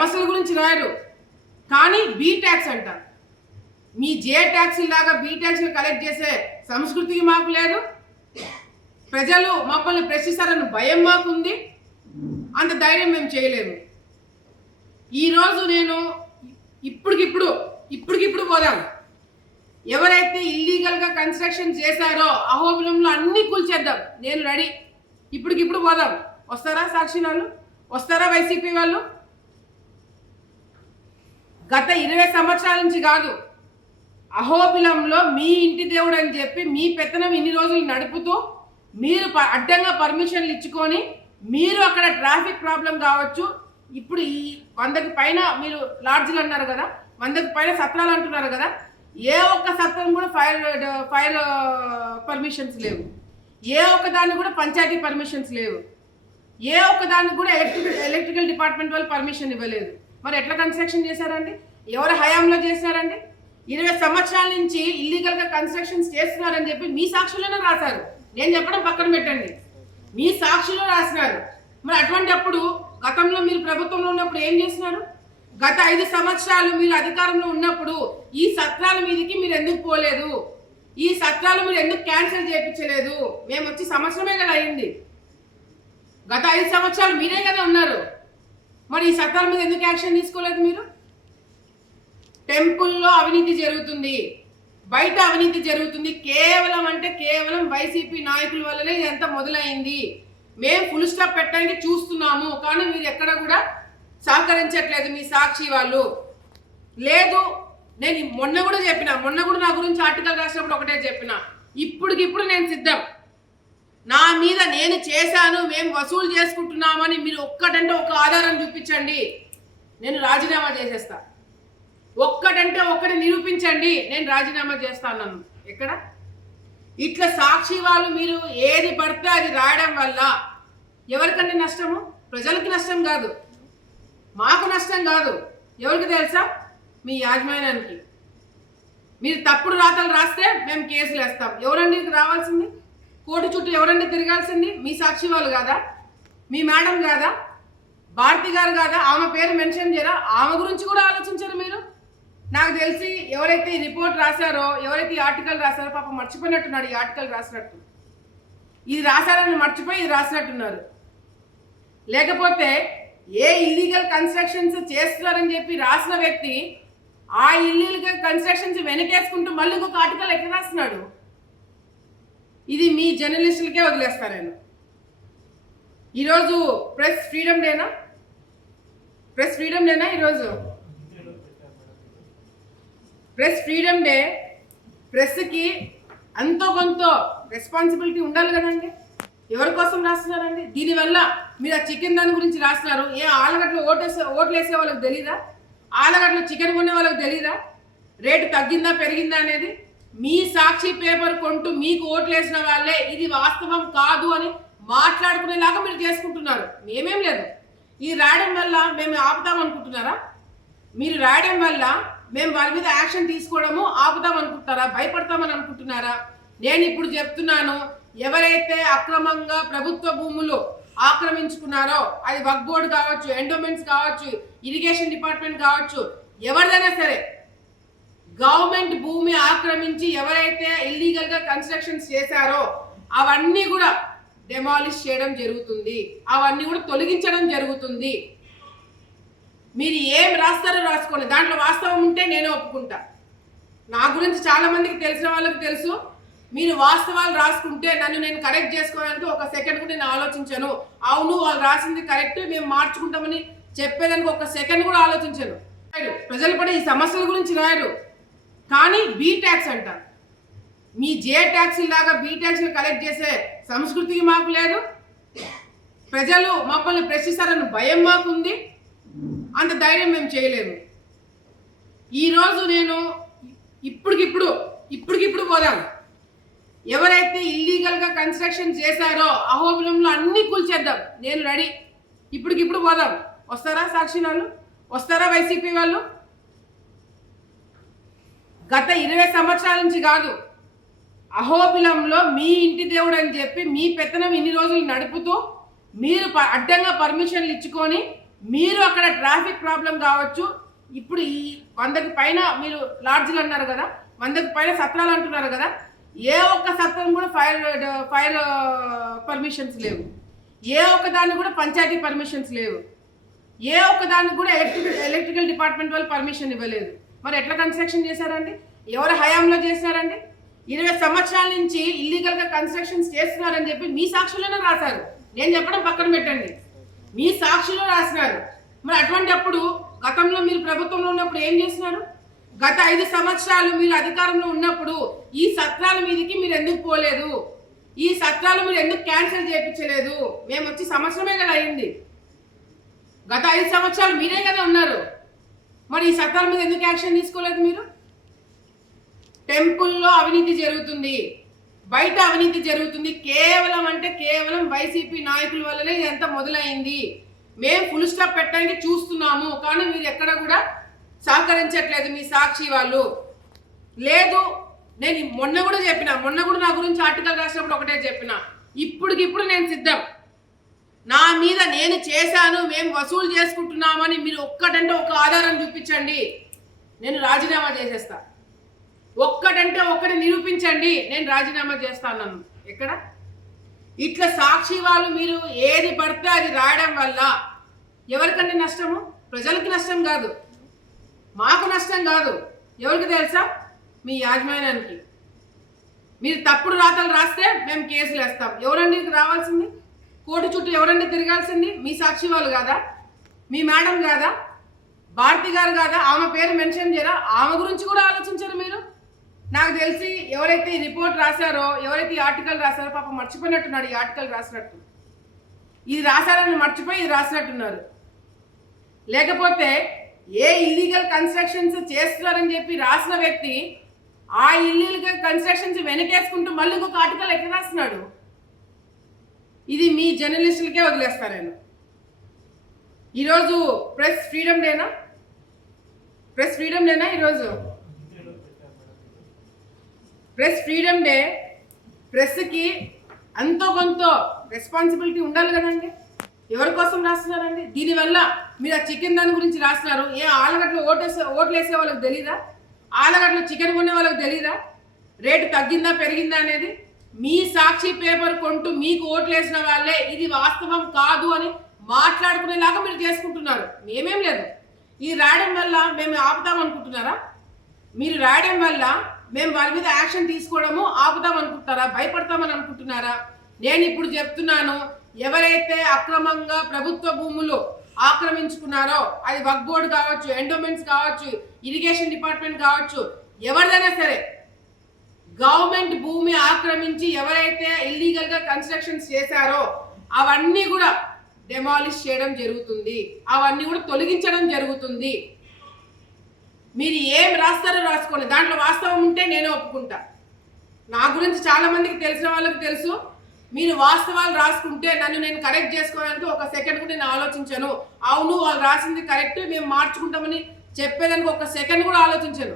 సమస్యల గురించి రాయరు, కానీ బీ ట్యాక్స్ అంటారు. మీ జే ట్యాక్స్ లాగా బీ ట్యాక్స్ కలెక్ట్ చేసే సంస్కృతికి మాకు లేదు. ప్రజలు మమ్మల్ని ప్రశ్నిస్తారని భయం మాకుంది. అంత ధైర్యం మేము చేయలేము. ఈరోజు నేను ఇప్పటికిప్పుడు పోదాం. ఎవరైతే ఇల్లీగల్గా కన్స్ట్రక్షన్ చేశారో అహోబిలంలో అన్ని కూల్చేద్దాం. నేను రెడీ. ఇప్పటికిప్పుడు పోదాం. వస్తారా సాక్షి వాళ్ళు? వస్తారా వైసీపీ వాళ్ళు? గత 20 సంవత్సరాల నుంచి కాదు, అహోబిలంలో మీ ఇంటి దేవుడు అని చెప్పి మీ పెత్తనం ఇన్ని రోజులు నడుపుతూ మీరు అడ్డంగా పర్మిషన్లు ఇచ్చుకొని మీరు అక్కడ ట్రాఫిక్ ప్రాబ్లం కావచ్చు. ఇప్పుడు ఈ 100కి పైన మీరు లాడ్జ్లు అన్నారు కదా, 100కి పైన సత్రాలు అంటున్నారు కదా, ఏ ఒక్క సత్రం కూడా ఫైర్ పర్మిషన్స్ లేవు. ఏ ఒక్క దానికి కూడా పంచాయతీ పర్మిషన్స్ లేవు. ఏ ఒక్క దానికి కూడా ఎలక్ట్రికల్ డిపార్ట్మెంట్ వాళ్ళు పర్మిషన్ ఇవ్వలేదు. మరి ఎట్లా కన్స్ట్రక్షన్ చేశారండి? ఎవరు హయాంలో చేశారండి? 20 సంవత్సరాల నుంచి ఇల్లీగల్గా కన్స్ట్రక్షన్స్ చేస్తున్నారని చెప్పి మీ సాక్షుల్లోనే రాశారు. నేను చెప్పడం పక్కన పెట్టండి, మీ సాక్షులు రాసినారు. మరి అటువంటి అప్పుడు గతంలో మీరు ప్రభుత్వంలో ఉన్నప్పుడు ఏం చేస్తున్నారు? గత 5 సంవత్సరాలు మీరు అధికారంలో ఉన్నప్పుడు ఈ సత్రాల మీదకి మీరు ఎందుకు పోలేదు? ఈ సత్రాలు మీరు ఎందుకు క్యాన్సిల్ చేయించలేదు? మేము వచ్చి సంవత్సరమే కదా అయింది. గత 5 సంవత్సరాలు మీరే కదా ఉన్నారు. మరి ఈ సత్రాల మీద ఎందుకు యాక్షన్ తీసుకోలేదు మీరు? టెంపుల్లో అవినీతి జరుగుతుంది, బయట అవినీతి జరుగుతుంది. కేవలం వైసీపీ నాయకుల వల్లనే ఇదంతా మొదలైంది. మేము ఫుల్ స్టాప్ పెట్టడానికి చూస్తున్నాము, కానీ మీరు ఎక్కడ కూడా సహకరించట్లేదు మీ సాక్షి వాళ్ళు. లేదు, నేను మొన్న కూడా నా గురించి ఆర్టికల్ రాసినప్పుడు ఒకటే చెప్పిన, ఇప్పటికిప్పుడు నేను సిద్ధం. నా మీద నేను చేశాను, మేము వసూలు చేసుకుంటున్నామని మీరు ఒక్కటంటే ఒక ఆధారం చూపించండి, నేను రాజీనామా చేసేస్తా. ఒక్కటంటే ఒక్కటి నిరూపించండి, నేను రాజీనామా చేస్తాను. ఎక్కడ ఇట్లా సాక్షి వాళ్ళు మీరు ఏది పడితే అది రాయడం వల్ల ఎవరికంటే నష్టము? ప్రజలకి నష్టం కాదు, మాకు నష్టం కాదు. ఎవరికి తెలుసా? మీ యాజమాన్యానికి. మీరు తప్పుడు రాతలు రాస్తే మేము కేసులు వేస్తాం. ఎవరండి రావాల్సింది? కోర్టు చుట్టూ ఎవరండి తిరగాల్సింది? మీ సాక్షి వాళ్ళు కాదా? మీ మేడం కాదా? భారతి గారు కాదా? ఆమె పేరు మెన్షన్ చేయరా? ఆమె గురించి కూడా ఆలోచించరు మీరు. నాకు తెలిసి ఎవరైతే ఈ రిపోర్ట్ రాశారో, ఎవరైతే ఈ ఆర్టికల్ రాశారో పాపం మర్చిపోయినట్టున్నాడు. ఈ ఆర్టికల్ రాసినట్టు, ఇది రాశారని మర్చిపోయి ఇది రాసినట్టున్నారు. లేకపోతే ఏ ఇల్లీగల్ కన్స్ట్రక్షన్స్ చేస్తున్నారని చెప్పి రాసిన వ్యక్తి ఆ ఇల్లీగల్ కన్స్ట్రక్షన్స్ వెనకేసుకుంటూ మళ్ళీ ఇంకొక ఆర్టికల్ ఎట్లా రాస్తున్నాడు? ఇది మీ జర్నలిస్టులకే వదిలేస్తాను నేను. ఈరోజు ప్రెస్ ఫ్రీడమ్ డేనా? ఈరోజు ప్రెస్ ఫ్రీడమ్ డే. ప్రెస్కి అంతో కొంత రెస్పాన్సిబిలిటీ ఉండాలి కదండి. ఎవరి కోసం రాస్తున్నారండి? దీనివల్ల మీరు ఆ చికెన్ దాని గురించి రాస్తున్నారు. ఏ ఆలగడ్డలో ఓట్లు వేసే వాళ్ళకి తెలీదా? ఆలగడ్డలో చికెన్ కొనే వాళ్ళకి తెలీదా రేటు తగ్గిందా పెరిగిందా అనేది? మీ సాక్షి పేపర్ కొంటూ మీకు ఓట్లు వేసిన వాళ్ళే ఇది వాస్తవం కాదు అని మాట్లాడుకునేలాగా మీరు చేసుకుంటున్నారు. మేమేం లేదు. ఇది రాయడం వల్ల మేము ఆపుతాం అనుకుంటున్నారా? మీరు రాయడం వల్ల మేము వాళ్ళ మీద యాక్షన్ తీసుకోవడము ఆపుతాం అనుకుంటారా? భయపడతామని అనుకుంటున్నారా? నేను ఇప్పుడు చెప్తున్నాను, ఎవరైతే అక్రమంగా ప్రభుత్వ భూములు ఆక్రమించుకున్నారో, అది వక్ఫ్ బోర్డు కావచ్చు, ఎండోమెంట్స్ కావచ్చు, ఇరిగేషన్ డిపార్ట్మెంట్ కావచ్చు, ఎవరిదైనా సరే గవర్నమెంట్ భూమి ఆక్రమించి ఎవరైతే ఇల్లీగల్గా కన్స్ట్రక్షన్స్ చేశారో అవన్నీ కూడా డెమాలిష్ చేయడం జరుగుతుంది, అవన్నీ కూడా తొలగించడం జరుగుతుంది. మీరు ఏం రాస్తారో రాసుకోండి, దాంట్లో వాస్తవం ఉంటే నేను ఒప్పుకుంటా. నా గురించి చాలా మందికి తెలిసిన వాళ్ళకి తెలుసు. మీరు వాస్తవాలు రాసుకుంటే నన్ను నేను కరెక్ట్ చేసుకోవడానికి ఒక సెకండ్ కూడా నేను ఆలోచించాను. అవును వాళ్ళు రాసింది కరెక్ట్, మేము మార్చుకుంటామని చెప్పేదానికి ఒక సెకండ్ కూడా ఆలోచించాను. ప్రజలు కూడా ఈ సమస్యల గురించి రాయరు, కానీ బీ ట్యాక్స్ అంటారు. మీ జే ట్యాక్స్ లాగా బీ ట్యాక్స్ కలెక్ట్ చేసే సంస్కృతికి మాకు లేదు. ప్రజలు మమ్మల్ని ప్రశ్నిస్తారని భయం మాకుంది. అంత ధైర్యం మేము చేయలేము. ఈరోజు నేను ఇప్పటికిప్పుడు పోదాం. ఎవరైతే ఇల్లీగల్గా కన్స్ట్రక్షన్ చేశారో అహోబిలంలో అన్ని కూల్చేద్దాం. నేను రెడీ. ఇప్పటికిప్పుడు పోదాం. వస్తారా సాక్షి వాళ్ళు? వస్తారా వైసీపీ వాళ్ళు? గత 20 సంవత్సరాల నుంచి కాదు, అహోబిలంలో మీ ఇంటి దేవుడు అని చెప్పి మీ పెత్తనం ఇన్ని రోజులు నడుపుతూ మీరు అడ్డంగా పర్మిషన్లు ఇచ్చుకొని మీరు అక్కడ ట్రాఫిక్ ప్రాబ్లం కావచ్చు. ఇప్పుడు ఈ 100కి పైన మీరు లాడ్జ్లు అన్నారు కదా, 100కి పైన సత్రాలు అంటున్నారు కదా, ఏ ఒక్క సత్రం కూడా ఫైర్ పర్మిషన్స్ లేవు, ఏ ఒక్క దానికి కూడా పంచాయతీ పర్మిషన్స్ లేవు, ఏ ఒక్క దానికి కూడా ఎలక్ట్రికల్ డిపార్ట్మెంట్ వాళ్ళు పర్మిషన్ ఇవ్వలేదు. మరి ఎట్లా కన్స్ట్రక్షన్ చేశారండి? ఎవరు హయాంలో చేశారండి? 20 సంవత్సరాల నుంచి ఇల్లీగల్గా కన్స్ట్రక్షన్స్ చేస్తున్నారని చెప్పి మీ సాక్షుల్లోనే రాశారు. నేను చెప్పడం పక్కన పెట్టండి, మీ సాక్షులు రాసినారు. మరి అటువంటి అప్పుడు గతంలో మీరు ప్రభుత్వంలో ఉన్నప్పుడు ఏం చేస్తున్నారు? గత 5 సంవత్సరాలు మీరు అధికారంలో ఉన్నప్పుడు ఈ సత్రాల మీదకి మీరు ఎందుకు పోలేదు? ఈ సత్రాలు మీరు ఎందుకు క్యాన్సిల్ చేయించలేదు? మేము వచ్చి సంవత్సరమే కదా అయింది. గత 5 సంవత్సరాలు మీరే కదా ఉన్నారు. మరి ఈ సత్రాల మీద ఎందుకు యాక్షన్ తీసుకోలేదు మీరు? టెంపుల్లో అవినీతి జరుగుతుంది, బయట అవినీతి జరుగుతుంది, కేవలం అంటే కేవలం వైసీపీ నాయకుల వల్లనే ఇదంతా మొదలైంది. మేము ఫుల్ స్టాప్ పెట్టడానికి చూస్తున్నాము, కానీ మీరు ఎక్కడ కూడా సహకరించట్లేదు మీ సాక్షి వాళ్ళు. లేదు, నేను మొన్న కూడా నా గురించి ఆర్టికల్ రాసినప్పుడు ఒకటే చెప్పిన, ఇప్పటికిప్పుడు నేను సిద్ధం. నా మీద నేను చేశాను, మేము వసూలు చేసుకుంటున్నామని మీరు ఒక్కటంటే ఒక ఆధారం చూపించండి, నేను రాజీనామా చేసేస్తా. ఒక్కటంటే ఒక్కటి నిరూపించండి, నేను రాజీనామా చేస్తాను. ఎక్కడ ఇట్లా సాక్షి వాళ్ళు మీరు ఏది పడితే అది రాయడం వల్ల ఎవరికంటే నష్టము? ప్రజలకి నష్టం కాదు, మాకు నష్టం కాదు. ఎవరికి తెలుసా? మీ యాజమాన్యానికి. మీరు తప్పుడు రాతలు రాస్తే మేము కేసులు వేస్తాం. ఎవరండి రావాల్సింది? కోర్టు చుట్టూ ఎవరండి తిరగాల్సింది? మీ సాక్షి వాళ్ళు కాదా? మీ మేడం కాదా? భారతి గారు కాదా? ఆమె పేరు మెన్షన్ చేయరా? ఆమె గురించి కూడా ఆలోచించరు మీరు. నాకు తెలిసి ఎవరైతే ఈ రిపోర్ట్ రాశారో, ఎవరైతే ఈ ఆర్టికల్ రాశారో పాపం మర్చిపోయినట్టున్నాడు. ఈ ఆర్టికల్ రాసినట్టు, ఇది రాశారని మర్చిపోయి ఇది రాసినట్టున్నారు. లేకపోతే ఏ ఇల్లీగల్ కన్స్ట్రక్షన్స్ చేస్తున్నారని చెప్పి రాసిన వ్యక్తి ఆ ఇల్లీగల్ కన్స్ట్రక్షన్స్ వెనకేసుకుంటూ మళ్ళీ ఇంకొక ఆర్టికల్ ఎట్లా రాస్తున్నాడు? ఇది మీ జర్నలిస్టులకే వదిలేస్తాను నేను. ఈరోజు ప్రెస్ ఫ్రీడమ్ డేనా? ఈరోజు ప్రెస్ ఫ్రీడమ్ డే. ప్రెస్కి అంతో కొంత రెస్పాన్సిబిలిటీ ఉండాలి కదండి. ఎవరి కోసం రాస్తున్నారండి? దీనివల్ల మీరు ఆ చికెన్ దాని గురించి రాస్తున్నారు. ఏ ఆలగడ్డలో ఓట్లు వేసే వాళ్ళకి తెలీదా? ఆలగడ్డలో చికెన్ కొనే వాళ్ళకి తెలీదా రేటు తగ్గిందా పెరిగిందా అనేది? మీ సాక్షి పేపర్ కొంటూ మీకు ఓట్లు వేసిన వాళ్ళే ఇది వాస్తవం కాదు అని మాట్లాడుకునేలాగా మీరు చేసుకుంటున్నారు. మేమేం లేదు. ఇది రాయడం వల్ల మేము ఆపుతాం అనుకుంటున్నారా? మీరు రాయడం వల్ల మేము వాళ్ళ మీద యాక్షన్ తీసుకోవడము ఆపుతాం అనుకుంటారా? భయపడతామని అనుకుంటున్నారా? నేను ఇప్పుడు చెప్తున్నాను, ఎవరైతే అక్రమంగా ప్రభుత్వ భూములు ఆక్రమించుకున్నారో, అది వక్ఫ్ బోర్డు కావచ్చు, ఎండోమెంట్స్ కావచ్చు, ఇరిగేషన్ డిపార్ట్మెంట్ కావచ్చు, ఎవరిదైనా సరే గవర్నమెంట్ భూమి ఆక్రమించి ఎవరైతే ఇల్లీగల్గా కన్స్ట్రక్షన్స్ చేశారో అవన్నీ కూడా డెమాలిష్ చేయడం జరుగుతుంది, అవన్నీ కూడా తొలగించడం జరుగుతుంది. మీరు ఏం రాస్తారో రాసుకోండి, దాంట్లో వాస్తవం ఉంటే నేను ఒప్పుకుంటా. నా గురించి చాలా మందికి తెలిసిన వాళ్ళకి తెలుసు. మీరు వాస్తవాలు రాసుకుంటే నన్ను నేను కరెక్ట్ చేసుకోవడానికి ఒక సెకండ్ కూడా నేను ఆలోచించను. అవును వాళ్ళు రాసింది కరెక్ట్, మేము మార్చుకుంటామని చెప్పేదానికి ఒక సెకండ్ కూడా ఆలోచించను.